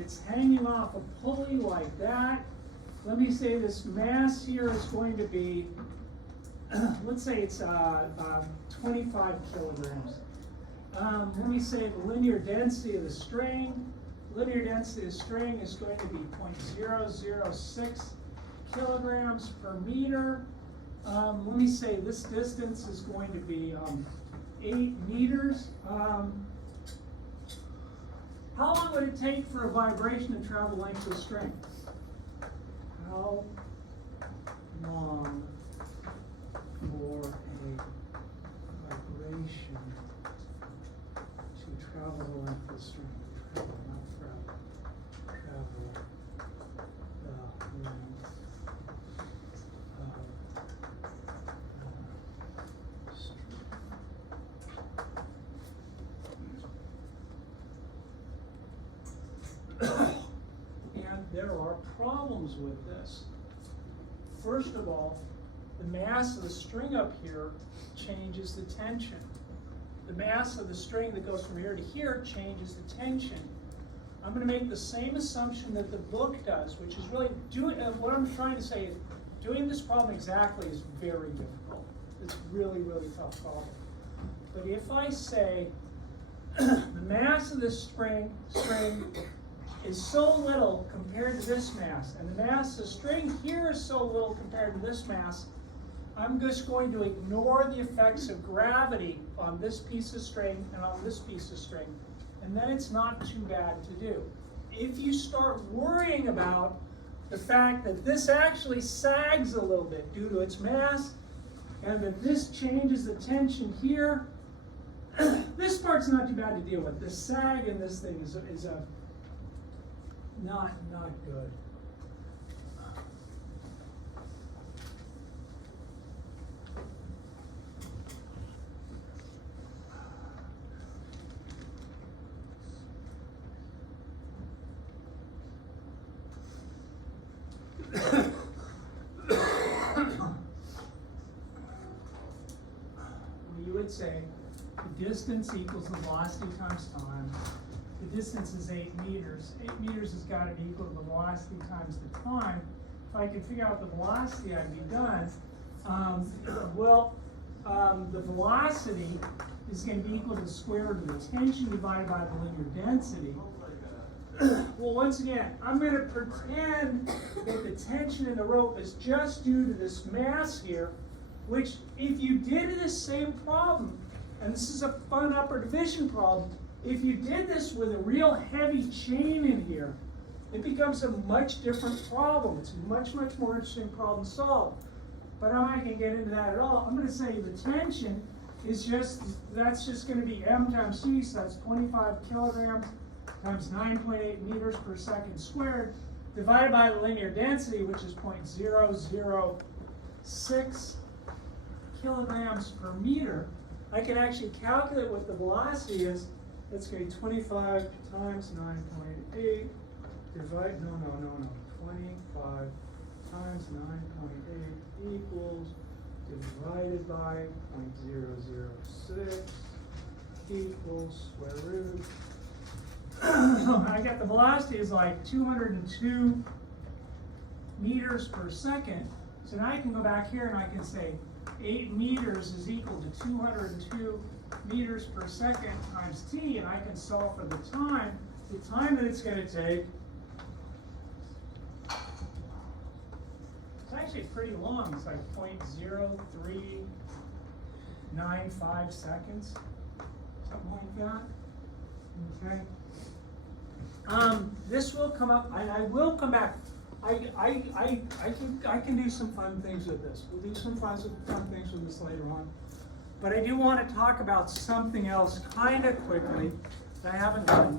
it's hanging off a pulley like that. Let me say this mass here is going to be, let's say it's 25 kilograms. Let me say the linear density of the string. Linear density of the string is going to be 0.006 kilograms per meter. Let me say this distance is going to be 8 meters. How long would it take for a vibration to travel the length of the string? How long for a vibration to travel the length of the string? Travel, not travel. Travel the length of string. And there are problems with this. First of all, the mass of the string up here changes the tension. The mass of the string that goes from here to here changes the tension. I'm going to make the same assumption that the book does, which is really what I'm trying to say is doing this problem exactly is very difficult. It's really, really tough problem. But if I say the mass of this string is so little compared to this mass, and the mass of the string here is so little compared to this mass, I'm just going to ignore the effects of gravity on this piece of string and on this piece of string, and then it's not too bad to do. If you start worrying about the fact that this actually sags a little bit due to its mass, and that this changes the tension here, this part's not too bad to deal with. The sag in this thing is not good. You would say the distance equals the velocity times time. The distance is 8 meters. 8 meters has got to be equal to the velocity times the time. If I can figure out the velocity, I'd be done. The velocity is going to be equal to the square root of the tension divided by the linear density. Well, once again, I'm going to pretend that the tension in the rope is just due to this mass here, which if you did this same problem, and this is a fun upper division problem, if you did this with a real heavy chain in here, it becomes a much different problem. It's a much, much more interesting problem to solve. But I'm not going to get into that at all. I'm going to say the tension is that's just going to be m times c, so that's 25 kilograms times 9.8 meters per second squared, divided by the linear density, which is 0.006 kilograms per meter. I can actually calculate what the velocity is. Let's go 25 times 9.8 divide, 25 times 9.8 equals, divided by 0.006 equals square root. I got the velocity is like 202 meters per second. So now I can go back here and I can say 8 meters is equal to 202 meters per second times t, and I can solve for the time that it's going to take. It's actually pretty long. It's like 0.0395 seconds, something like that. Okay. This will come up, and I will come back. I can do some fun things with this. We'll do some fun things with this later on. But I do want to talk about something else kind of quickly that I haven't done.